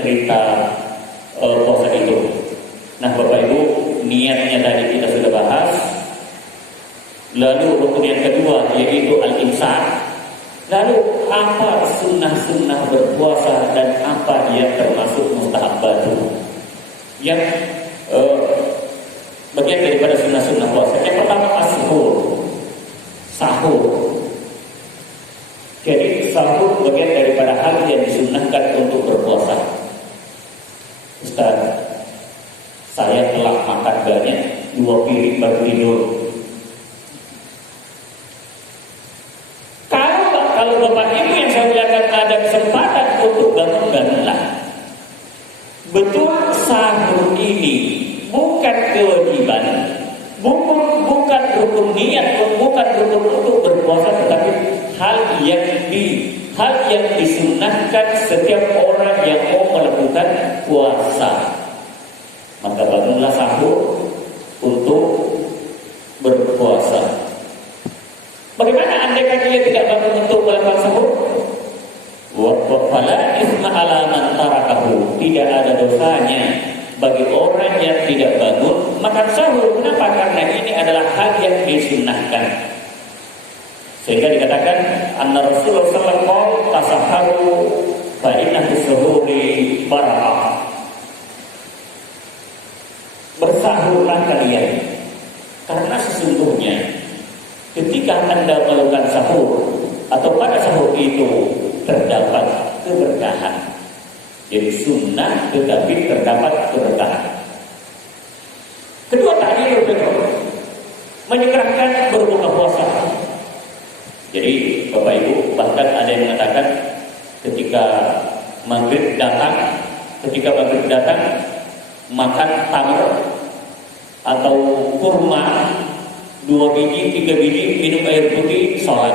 cerita puasa itu. Nah Bapak Ibu, niatnya tadi kita sudah bahas. Lalu rukun yang kedua yaitu al-imsak. Lalu apa sunnah-sunnah berpuasa dan apa yang termasuk mustahabbat yang bagian daripada sunnah-sunnah puasa. Yang pertama as-suhur, sahur. Jadi sahur bagian daripada hal yang disunnahkan untuk berpuasa. Ustaz, saya telah makan banyak 2 piring baru tidur. Kalau Bapak Ibu yang saya muliakan ada kesempatan untuk bangunlah. Betul, sahur ini bukan kewajiban, bukan rukun niat, bukan rukun untuk berpuasa, tetapi hal yang disunnahkan setiap orang yang mau melakukan puasa. Maka bangunlah sahur untuk berpuasa. Bagaimana andai kata dia tidak bangun untuk melakukan sahur? Wala isma ala man tarakahu. Tidak ada dosanya bagi orang yang tidak bangun makan sahur. Kenapa? Karena ini adalah hal yang disunnahkan. Sehingga dikatakan anna Rasulullah sallallahu alaihi wasallam tasaharu fa inna suhuri barakah. Bersahurlah kalian, karena sesungguhnya ketika Anda melakukan sahur atau pada sahur itu terdapat keberkahan. Jadi sunnah tetapi terdapat keberkahan. Kedua tadi menyegerakan berbuka puasa. Jadi Bapak Ibu, bahkan ada yang mengatakan ketika maghrib datang makan tamar atau kurma 2 biji, 3 biji, minum air putih, sholat.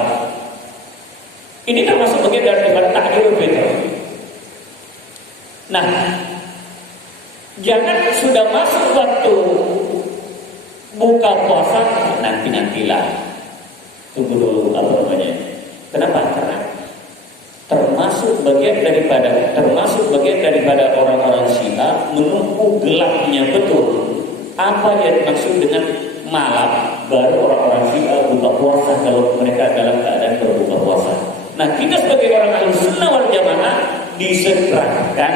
Ini termasuk bagian dari takdirul fitr. Nah, jangan sudah masuk waktu buka puasa nantilah. Tunggu dulu apa namanya? Kenapa? Karena termasuk bagian daripada orang-orang Syiah menunggu gelapnya betul. Apa yang dimaksud dengan malam? Baru orang-orang Syiah buka puasa kalau mereka dalam keadaan berbuka puasa. Nah, kita sebagai orang Ahlussunnah wal Jamaah disegerakan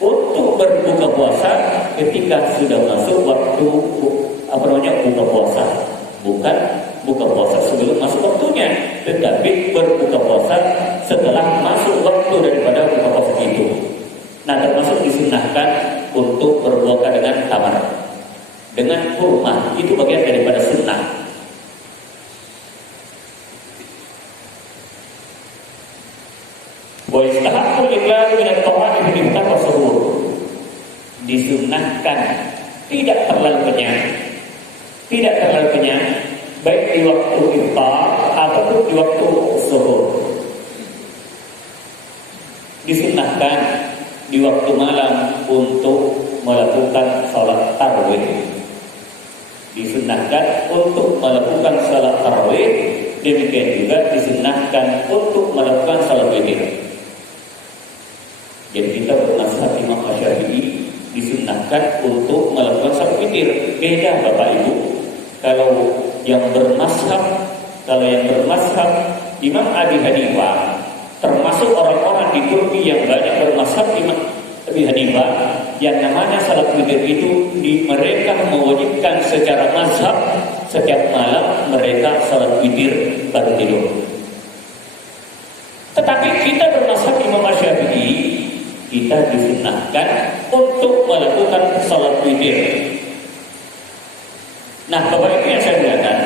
untuk berbuka puasa ketika sudah masuk waktu buka puasa. Bukan buka puasa sebelum masuk waktunya, tetapi berbuka puasa setelah masuk waktu daripada buka puasa itu. Nah, termasuk disunnahkan untuk berbuka dengan tamar, dengan kurma, itu bagian daripada sunnah. Wa istahaqqul iqlal min at-ta'ami bi iftar wa suhur. Disunnahkan tidak terlalu kenyang baik di waktu iftar ataupun di waktu suhur. Disunnahkan di waktu malam untuk melakukan salat tarawih. Disunnahkan untuk melakukan salat tarawih. Demikian juga disunnahkan untuk melakukan salat witir. Jadi kita bermazhab Imam Syafi'i disunnahkan untuk melakukan salat witir. Beda Bapak Ibu. Kalau yang bermazhab Imam Abi Hanifah, termasuk orang-orang di Turki yang banyak bermazhab Imam Abi Hanifah, yang namanya salat witir itu mereka mewajibkan secara mazhab setiap malam mereka salat witir baru tidur. Tetapi kita bermazhab Imam Syafi'i, kita disunnahkan untuk melakukan salat witir. Nah, Bapak Ibu yang saya muliakan,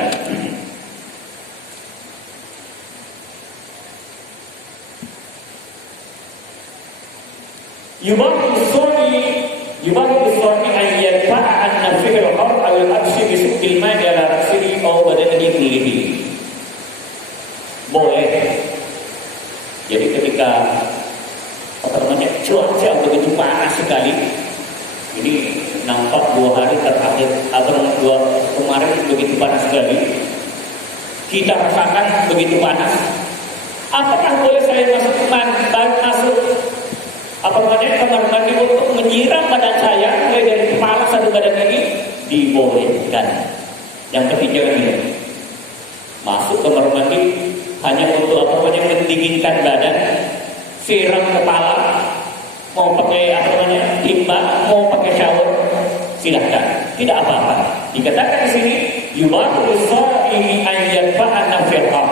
yubahu bisawmi an yadfa'a an nafsihi al-qar aw al-abshi bi suqil ma'i ala ra'sihi aw badanihi kullihi. Boleh. Jadi ketika cuaca begitu panas sekali, ini nampak 2 hari terakhir atau 2 kemarin begitu panas sekali, kita rasakan begitu panas. Apakah boleh saya masuk apa namanya, kamar mandi untuk menyiram badan saya mulai dari kepala sampai badan ini dibolehkan. Yang ketiga ini, masuk kamar mandi hanya untuk apa namanya, mendinginkan badan, siram kepala, mau pakai apa namanya, timba, mau pakai shower, silahkan, tidak apa-apa. Dikatakan di sini yubahu lis-shaimi an yanfa'a nafsah,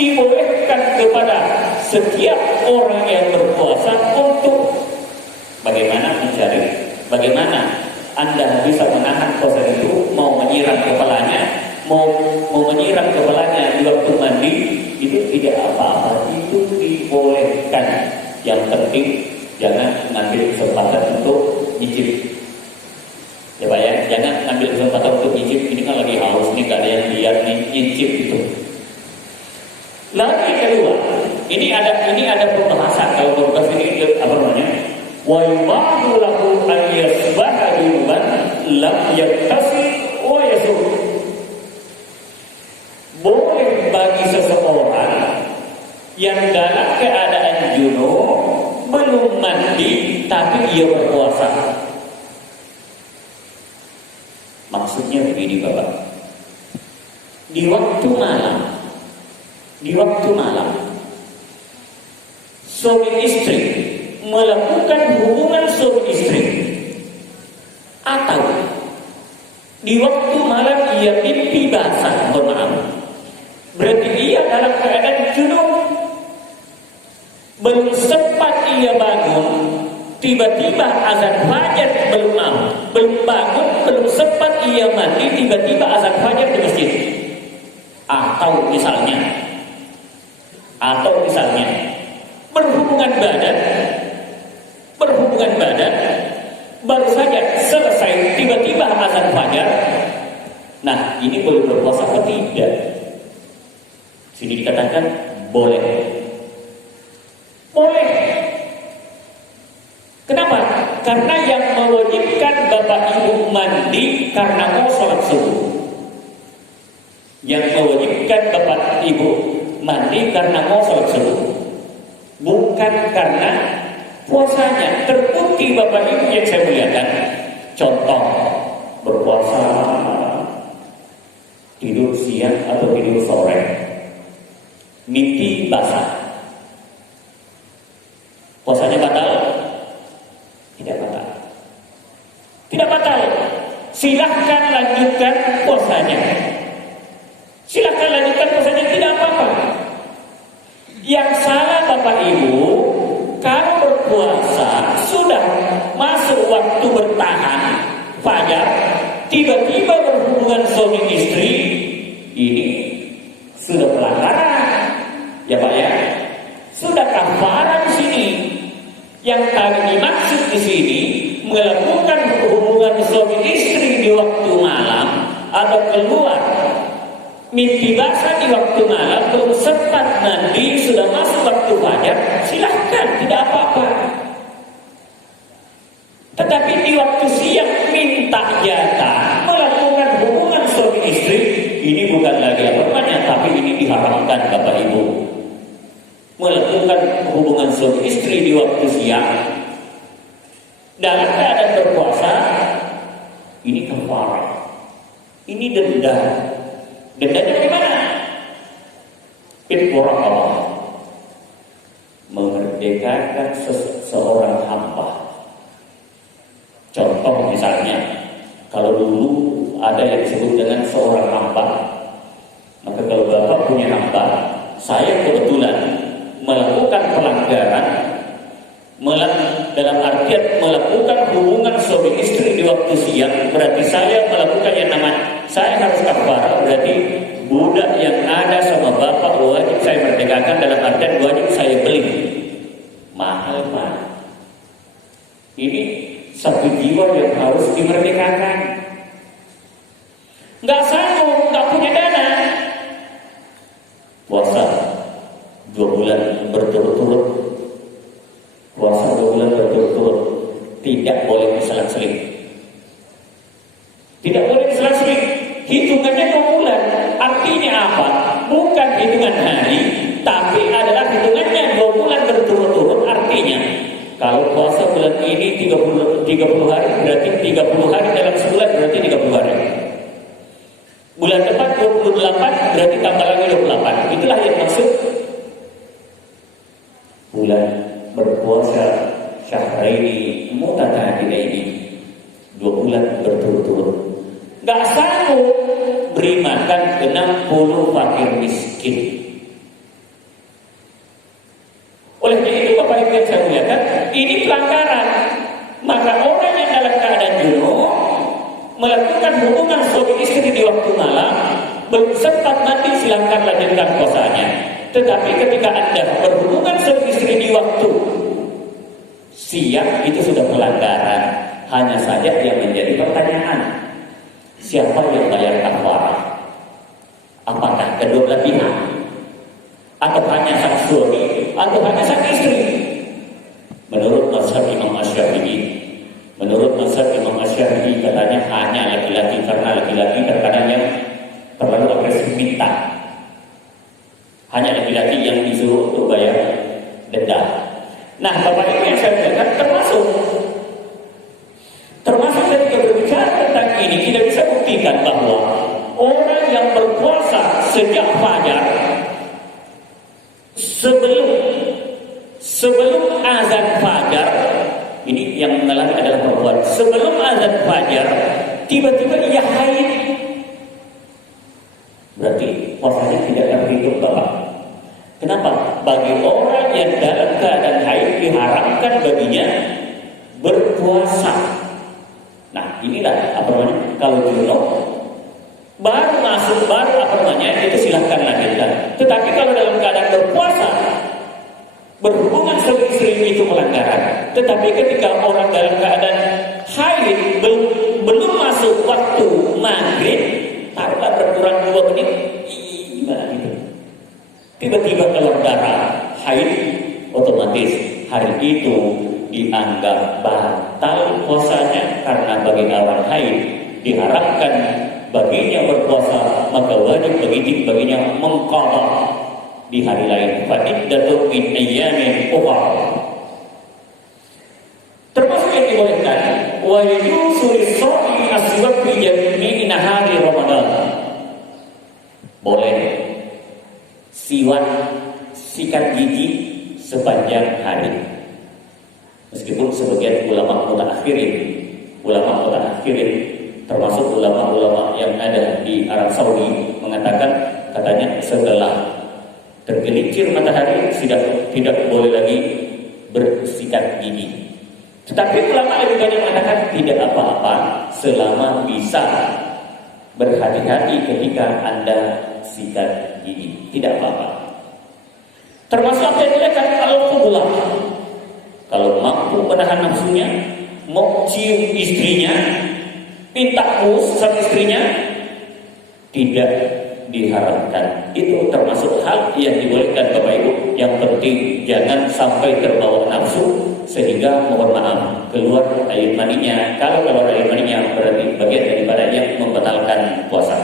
dibolehkan kepada setiap orang yang berpuasa untuk bagaimana Anda bisa menahan puasa itu, mau menyiram kepalanya, mau menyiram kepalanya di waktu mandi, itu tidak apa-apa, itu dibolehkan. Yang penting jangan ngambil kesempatan untuk nyicip. Ya Pak ya, jangan ngambil kesempatan untuk nyicip. Ini kan lagi haus nih, gak ada yang lihat nih, nyicip itu. Lalu yang kedua, ini ada pembahasan kalau berbahasa ini apa namanya? Wa yubahu lahu an yasbaha junuban lam yaktasi wa yasub. Boleh bagi seseorang yang dalam keadaan junub belum mandi tapi ia berpuasa. Maksudnya begini Bapak, di waktu malam suami istri melakukan hubungan suami istri, atau di waktu malam ia mimpi basah, mohon maaf, berarti ia dalam keadaan junub, belum sempat ia bangun, tiba-tiba azan fajar belum bangun, belum sempat ia mandi, tiba-tiba azan fajar di masjid. Atau misalnya berhubungan badan baru saja selesai, tiba-tiba azan fajar. Nah, ini boleh berpuasa atau tidak? Sini dikatakan boleh. Kenapa? Karena yang mewajibkan Bapak Ibu mandi karena mau sholat subuh. Yang mewajibkan Bapak Ibu mandi karena mau sholat subuh, bukan karena puasanya. Terbukti Bapak Ibu yang saya muliakan, contoh berpuasa tidur siang atau tidur sore, mimpi basah, puasanya batal? Tidak batal. Silahkan lanjutkan puasanya. Tidak apa-apa. Yang salah Bapak Ibu, kalau berpuasa sudah masuk waktu bertahan fajar, tiba-tiba berhubungan suami istri, ini sudah pelanggaran. Ya Pak ya, sudah kafaran di sini. Yang tadi dimaksud di sini melakukan hubungan suami istri di waktu malam atau keluar mimpi basah di waktu malam, belum sempat mandi, sudah masuk waktu fajar, silahkan, tidak apa-apa. Tetapi di waktu siang minta jatah melakukan hubungan suami istri, ini bukan lagi apa namanya, tapi ini diharamkan Bapak Ibu. Melakukan hubungan suami istri di waktu siang dalam keadaan berpuasa, ini kafarah, ini denda. Dendanya bagaimana? Itqu raqabah, memerdekakan seorang hamba. Contoh misalnya, kalau dulu ada yang disebut dengan seorang hamba, maka kalau Bapak punya hamba, saya kebetulan melakukan pelanggaran, dalam artian melakukan hubungan suami istri di waktu siang, berarti saya melakukan yang namanya, saya harus kafarah, berarti budak yang ada sama Bapak wajib saya merdekakan, dalam artian wajib saya beli. Mahal Pak. Ini satu jiwa yang harus dimerdekakan. Nggak sanggup, nggak punya dana, puasa 2 bulan berturut-turut, tidak boleh diselang-seling. Tidak boleh diselang-seling. Hitungannya 2 bulan. Artinya apa? Bukan hitungan hari, tapi adalah hitungannya 2 bulan berturut-turut. Artinya kalau puasa puasa bulan ini 30 hari, berarti 30 hari dalam sebulan berarti 30 hari. Bulan depan 28, berarti tambah lagi 28. Itulah yang maksud bulan berpuasa syahraini mutatabi'aini, 2 bulan berturut-turut. Gak sanggup beri makan 60 fakir miskin. Oleh karena itu Bapak Ibu yang saya muliakan, ini pelanggaran. Maka orang yang dalam keadaan junub melakukan hubungan suami istri di waktu malam, belum sempat mandi, silakan lanjutkan puasanya. Tetapi ketika Anda berhubungan suami istri di waktu siang, itu sudah pelanggaran. Hanya saja yang menjadi pertanyaan, siapa yang bayar kafarah? Apakah kedua belah pihak? Atau hanya sang suami? Atau hanya sang istri? Menurut mazhab Imam Asy-Syafi'i, katanya hanya laki-laki, karena laki-laki terkadang yang terlalu agresif minta. Hanya laki-laki yang disuruh untuk bayar denda. Nah, Bapak Ibu yang saya katakan termasuk ketika berbicara tentang ini, kita bisa buktikan bahwa orang yang berpuasa sejak fajar sebelum azan fajar, ini yang mengalami adalah perempuan, sebelum azan fajar tiba-tiba ia haid, berarti puasanya tidak terhitung, Bapak. Kenapa? Bagi orang yang dalam keadaan haid diharamkan baginya berpuasa. Nah, inilah kalau junub baru masuk, itu silahkan lanjutkan. Tetapi kalau dalam keadaan berpuasa, berhubungan suami istri itu melanggaran. Tetapi ketika orang dalam keadaan haid belum masuk waktu maghrib, taruhlah berkurang 2 menit, gimana gitu, tiba-tiba keluar darah haid, otomatis hari itu dianggap batal puasanya. Karena bagi orang haid diharapkan baginya berpuasa, maka wajib baginya mengqadha di hari lain. Fa'iddatun min ayyamin ukhra. Termasuk yang dibolehkan, wa yujuzu lis-shaimi as-siwak fi jami'i nahari Ramadan. Boleh sikat gigi sepanjang hari. Meskipun sebagian ulama mutaakhirin termasuk ulama-ulama yang ada di Arab Saudi mengatakan, katanya setelah tergelincir matahari tidak boleh lagi bersikat gigi. Tetapi ulama lebih banyak mengatakan tidak apa-apa selama bisa berhati-hati ketika Anda sikat gigi, tidak apa-apa. Termasuk apa yang dilakukan al-qublah. Kalau mampu menahan nafsunya, mau cium istrinya, minta pus sama istrinya, tidak diharamkan. Itu termasuk hal yang dibolehkan, Bapak Ibu. Yang penting jangan sampai terbawa nafsu sehingga mohon maaf keluar air maninya. Kalau keluar air maninya berarti bagian daripada yang membatalkan puasa.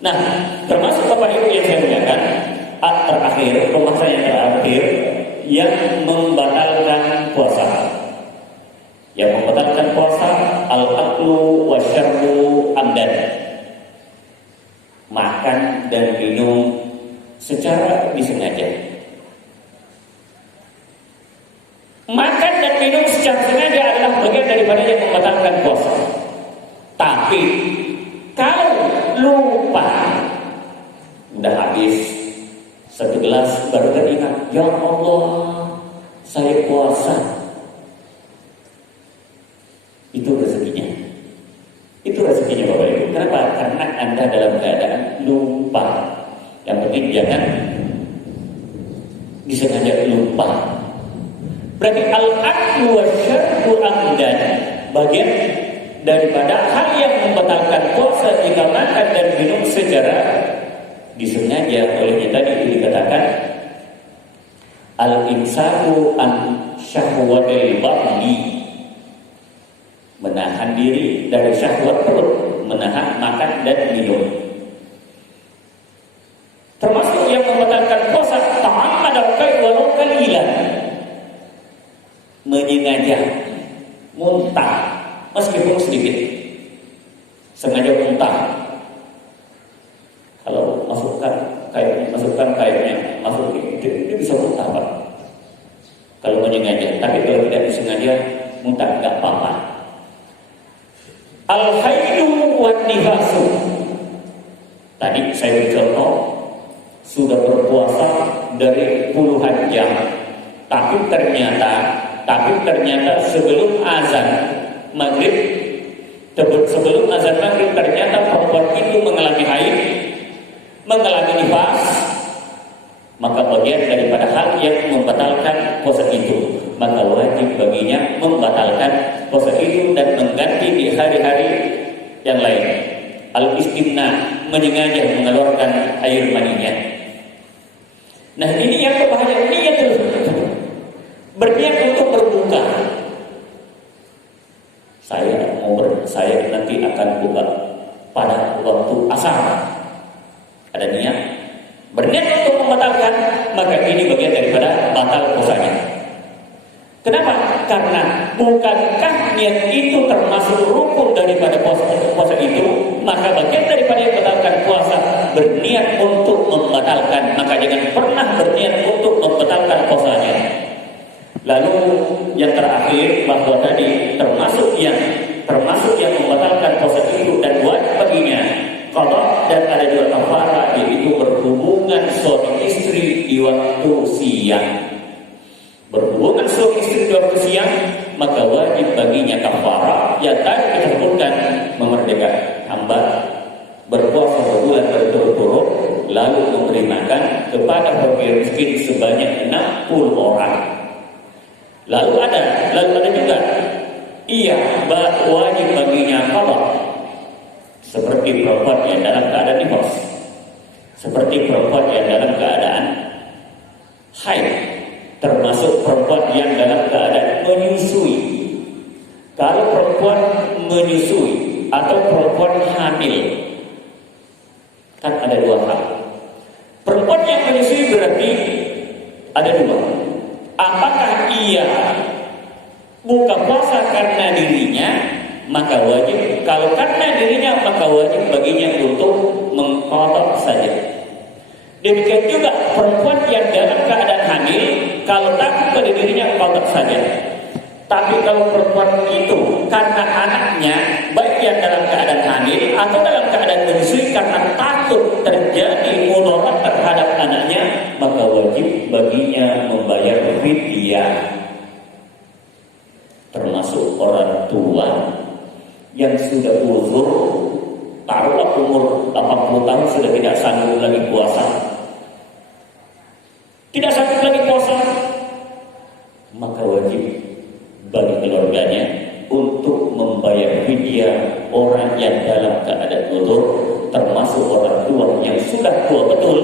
Nah, termasuk Bapak Ibu yang saya muliakan, terakhir, pembahasan yang terakhir yang membatalkan puasa. Yang membatalkan puasa al-aklu wa syarbu amdan. Makan dan minum secara disengaja. Makan dan minum secara sengaja adalah bagian daripada yang membatalkan puasa. Tapi kalau lupa, udah habis 1 gelas baru teringat, ya Allah, saya puasa. Itu rezekinya. Itu rezekinya, Bapak Ibu. Kenapa? Karena Anda dalam keadaan lupa. Yang penting jangan disengaja lupa. Berarti al-aklu wa syarbu amdan, bagian daripada hal yang membatalkan puasa jika makan dan minum secara disengaja. Olehnya tadi itu dikatakan al-imsaku an syahwatil batni, menahan diri dari syahwat perut, menahan makan dan minum. Termasuk yang membatalkan puasa ta'ammad walau qalilan, menyengaja muntah meskipun sedikit, sengaja muntah. Kalau masukkan kayaknya masuk dia bisa muntah Pak. Kalau menyengaja, tapi kalau tidak disengaja muntah nggak apa-apa. Al-haidu wan nifasu. Tadi saya beri contoh, sudah berpuasa dari puluhan jam, tapi ternyata sebelum azan maghrib, ternyata perempuan itu mengalami haid, mengalami nifas, maka bagian daripada hal yang membatalkan puasa itu, maka wajib baginya membatalkan puasa itu dan mengganti di hari-hari yang lain. Al-istimna, menyengaja mengeluarkan air maninya. Nah ini yang berbahaya, niat terus berniat untuk berbuka. Saya nanti akan buka pada waktu asar. Ada niat, berniat untuk membatalkan, maka ini bagian daripada batal puasanya. Kenapa? Karena bukankah niat itu termasuk rukun daripada puasa itu? Maka bagian daripada yang membatalkan puasa berniat untuk membatalkan, maka jangan pernah berniat untuk membatalkan puasanya. Lalu yang terakhir, bahwa tadi termasuk yang membatalkan puasa itu dan wajib baginya qada, dan ada juga kafarah, yaitu berhubungan suami istri di waktu siang. Berhubungan suami istri di waktu siang, maka wajib baginya kafarah yang tadi kita sebutkan, memerdekakan hamba, berpuasa sebulan berturut-turut, lalu memberi makan kepada fakir miskin sebanyak 60 orang. Lalu ada juga wajib baginya qada, seperti perempuan yang dalam keadaan nifas, seperti perempuan yang dalam keadaan haid, termasuk perempuan yang dalam keadaan menyusui. Kalau perempuan menyusui atau perempuan hamil, kan ada dua hal. Perempuan yang menyusui berarti ada dua. Apakah ia buka puasa karena dirinya, maka wajib. Kalau karena dirinya, maka wajib baginya untuk mengqadha saja. Demikian juga perempuan yang dalam keadaan hamil, kalau takut pada dirinya, qadha saja. Tapi kalau perempuan itu karena anaknya, baik yang dalam keadaan hamil atau dalam keadaan menyusui, karena takut terjadi mudarat terhadap anaknya, maka wajib baginya membayar fidyah. Termasuk orang tua yang sudah uzur, taruhlah umur 80 tahun sudah tidak sanggup lagi puasa, maka wajib bagi keluarganya untuk membayar fidyah orang yang dalam keadaan uzur, termasuk orang tua yang sudah tua betul,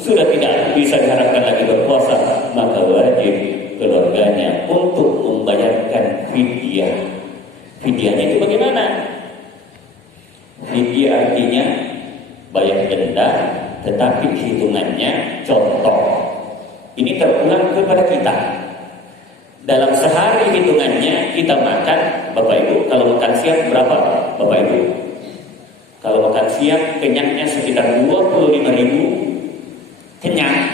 sudah tidak bisa diharapkan lagi berpuasa, maka wajib keluarganya untuk membayarkan fidyah. Fidyahnya itu bagaimana? Fidyah artinya bayar denda, tetapi hitungannya contoh. Ini terulang kepada kita. Dalam sehari hitungannya kita makan, Bapak Ibu, kalau makan siang berapa Bapak Ibu? Kalau makan siang kenyangnya sekitar 25.000, kenyang,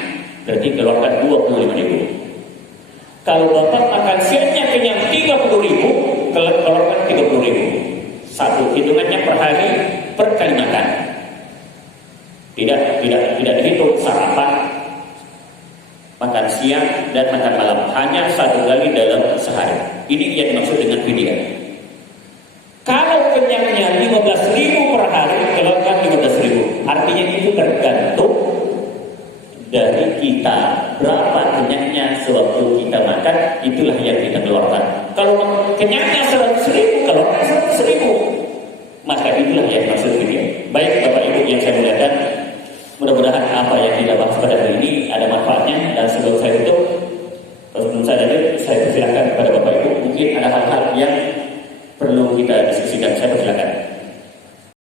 berarti keluarkan 25.000. Kalau Bapak makan siangnya kenyang 30.000, keluarkan 30.000. Satu hitungannya per hari, per kali makan. Tidak dihitung sarapan, makan siang dan makan malam, hanya satu kali dalam sehari. Ini yang dimaksud dengan fidyah. Kalau kenyangnya 15.000 per hari, keluarkan 15.000. Artinya itu tergantung dari kita berapa kenyangnya sewaktu kita makan, itulah yang kita keluarkan. Kalau kenyangnya 100.000, keluarkan 100.000. Maka itulah yang dimaksud fidyah. Baik Bapak Ibu yang saya muliakan